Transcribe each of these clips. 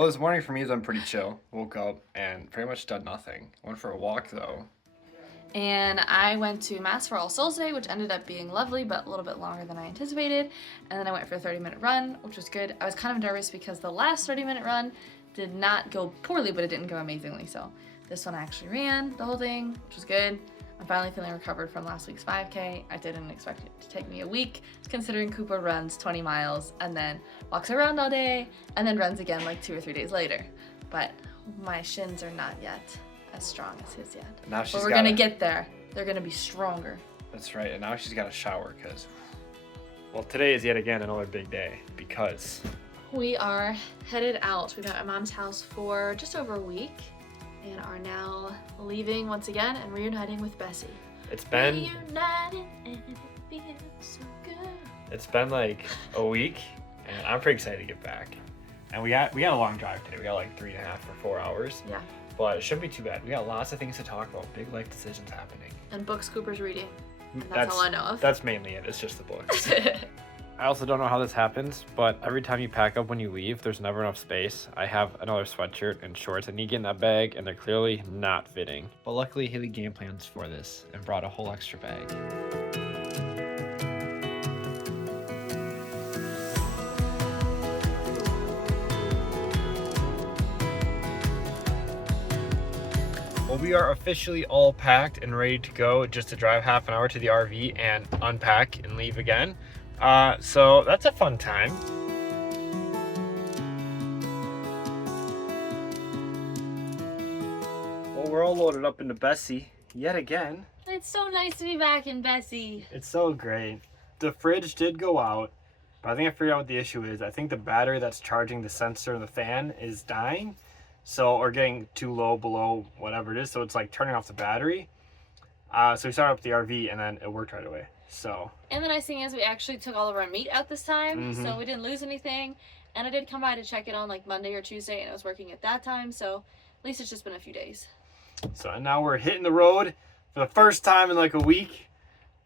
Well, this morning for me has been pretty chill. Woke up and pretty much done nothing. Went for a walk though. And I went to Mass for All Souls Day, which ended up being lovely, but a little bit longer than I anticipated. And then I went for a 30-minute run, which was good. I was kind of nervous because the last 30-minute run did not go poorly, but it didn't go amazingly. So this one I actually ran the whole thing, which was good. I'm finally feeling recovered from last week's 5K. I didn't expect it to take me a week, considering Cooper runs 20 miles and then walks around all day and then runs again like 2 or 3 days later. But my shins are not yet as strong as his yet. Now she's but we're gonna get there. They're gonna be stronger. That's right. And now she's got a shower because. Well, today is yet again another big day because We are headed out. We've been at my mom's house for just over a week and are now leaving once again and reuniting with Bessie. it's been Reunited and it feels so good. it's been like a week, and I'm pretty excited to get back. And we got a long drive today. We got like 3.5 or 4 hours. Yeah. But it shouldn't be too bad. We got lots of things to talk about. Big life decisions happening. And books Cooper's reading. And that's all I know of. That's mainly it. It's just the books. I also don't know how this happens, but every time you pack up when you leave, there's never enough space. I have another sweatshirt and shorts I need to get in that bag, and they're clearly not fitting. But luckily, Haley game plans for this and brought a whole extra bag. Well, we are officially all packed and ready to go, just to drive half an hour to the RV and unpack and leave again. So that's a fun time. Well, we're all loaded up into Bessie yet again. It's so nice to be back in Bessie. It's so great. The fridge did go out, but I think I figured out what the issue is. I think the battery that's charging the sensor and the fan is dying. So, or getting too low below whatever it is. So it's like turning off the battery. So we started up the RV and then it worked right away. So. And the nice thing is we actually took all of our meat out this time, so we didn't lose anything. And I did come by to check it on like Monday or Tuesday, and it was working at that time. So at least it's just been a few days. So and now we're hitting the road for the first time in like a week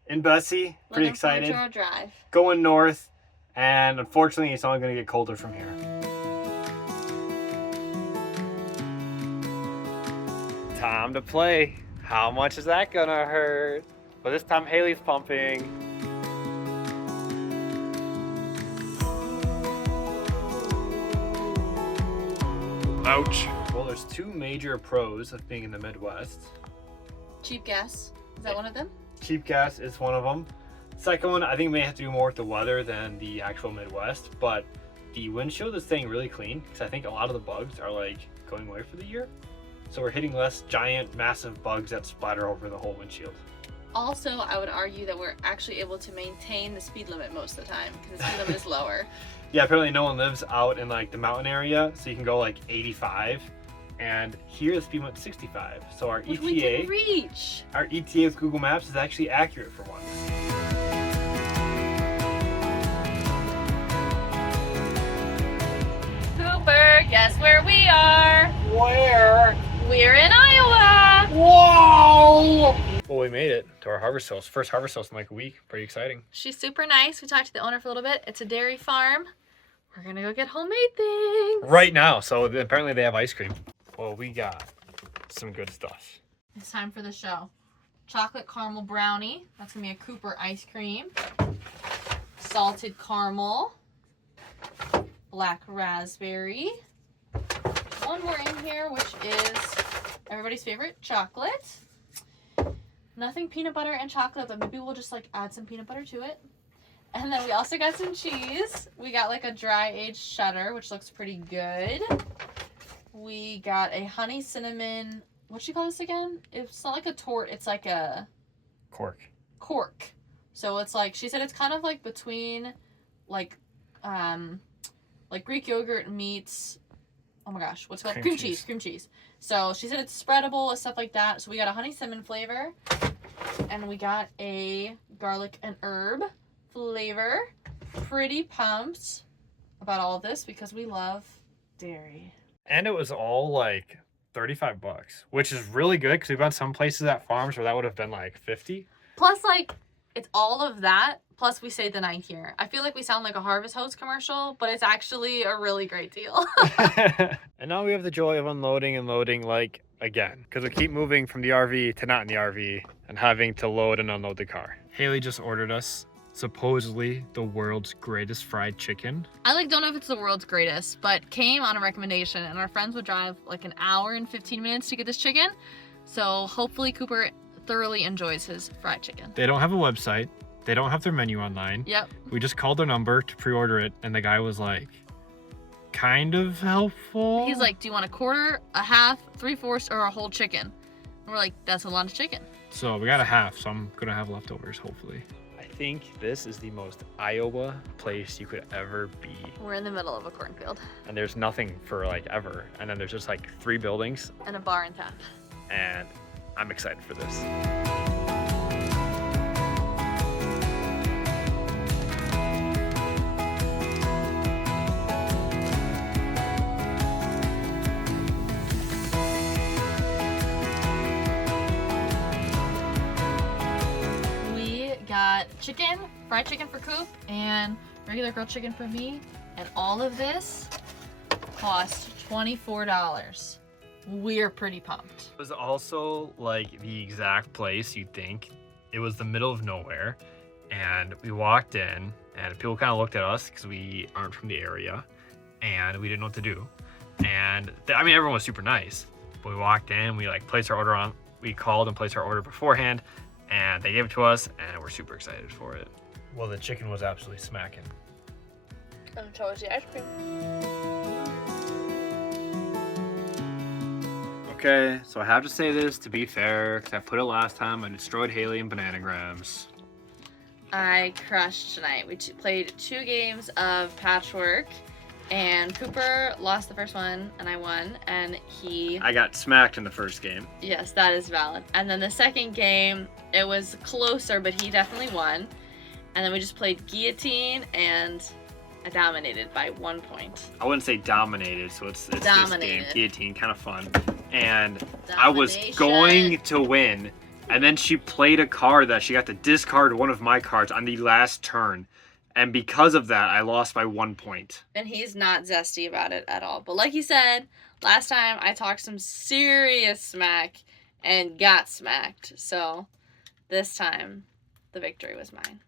in Bessie. Pretty excited. Looking forward to our drive. Going north, and unfortunately it's only going to get colder from here. Time to play. How much is that gonna hurt? But this time Haley's pumping. Ouch. Well, there's two major pros of being in the Midwest. Cheap gas. Is that one of them? Cheap gas is one of them. Second one, I think may have to do more with the weather than the actual Midwest, but the windshield is staying really clean because I think a lot of the bugs are like going away for the year. So we're hitting less giant, massive bugs that splatter over the whole windshield. Also, I would argue that we're actually able to maintain the speed limit most of the time because the speed limit is lower. Yeah, apparently no one lives out in like the mountain area, so you can go like 85, and here the speed limit's 65. So our Which we can reach. Our ETA with Google Maps is actually accurate for once. Cooper, guess where we are? Where? We're in Iowa. Whoa! Well, we made it to our harvest house. First harvest house in like a week. Pretty exciting. She's super nice. We talked to the owner for a little bit. It's a dairy farm. We're gonna go get homemade things. Right now. So apparently they have ice cream. Well, we got some good stuff. It's time for the show. Chocolate caramel brownie. That's gonna be a Cooper ice cream. Salted caramel. Black raspberry. One more in here, which is everybody's favorite, chocolate. Nothing peanut butter and chocolate, but maybe we'll just like add some peanut butter to it. And then we also got some cheese. We got like a dry aged cheddar, which looks pretty good. We got a honey cinnamon, what should you call this again? It's not like a tort, it's like a cork. So it's like, she said it's kind of like between like Greek yogurt meets, oh my gosh, what's it called? Cream cheese. So she said it's spreadable and stuff like that. So we got a honey cinnamon flavor, and we got a garlic and herb flavor. Pretty pumped about all of this because we love dairy. And it was all like $35, which is really good because we've been some places at farms where that would have been like 50. Plus, like, it's all of that, plus we stayed the night here. I feel like we sound like a Harvest Host commercial, but it's actually a really great deal. And now we have the joy of unloading and loading, like, again, because we keep moving from the RV to not in the RV and having to load and unload the car. Haley just ordered us supposedly the world's greatest fried chicken. I don't know if it's the world's greatest, but came on a recommendation, and our friends would drive like an hour and 15 minutes to get this chicken. So hopefully Cooper thoroughly enjoys his fried chicken. They don't have a website. They don't have their menu online. Yep. We just called their number to pre-order it, and the guy was like, kind of helpful. He's like, do you want a quarter, a half, 3/4, or a whole chicken? And we're like, that's a lot of chicken. So we got a half, so I'm gonna have leftovers, hopefully. I think this is the most Iowa place you could ever be. We're in the middle of a cornfield. And there's nothing for like ever. And then there's just like 3 buildings. And a bar and tap. And I'm excited for this. Got chicken, fried chicken for Coop, and regular grilled chicken for me. And all of this cost $24. We're pretty pumped. It was also like the exact place you'd think. It was the middle of nowhere. And we walked in and people kind of looked at us because we aren't from the area and we didn't know what to do. And I mean, everyone was super nice, but we walked in, we like placed our order on, we called and placed our order beforehand. And they gave it to us, and we're super excited for it. Well, the chicken was absolutely smacking. And so is the ice cream. Okay, so I have to say this to be fair, because I put it last time. I destroyed Haley in Bananagrams. I crushed tonight. We played 2 games of Patchwork, and Cooper lost the first one, and I won, and I got smacked in the first game. Yes, that is valid. And then the second game, it was closer, but he definitely won. And then we just played Guillotine, and I dominated by 1 point. I wouldn't say dominated, so it's this game, Guillotine, kind of fun. And I was going to win, and then she played a card that she got to discard one of my cards on the last turn. And because of that, I lost by 1 point. And he's not zesty about it at all. But like he said, last time I talked some serious smack and got smacked. So this time, the victory was mine.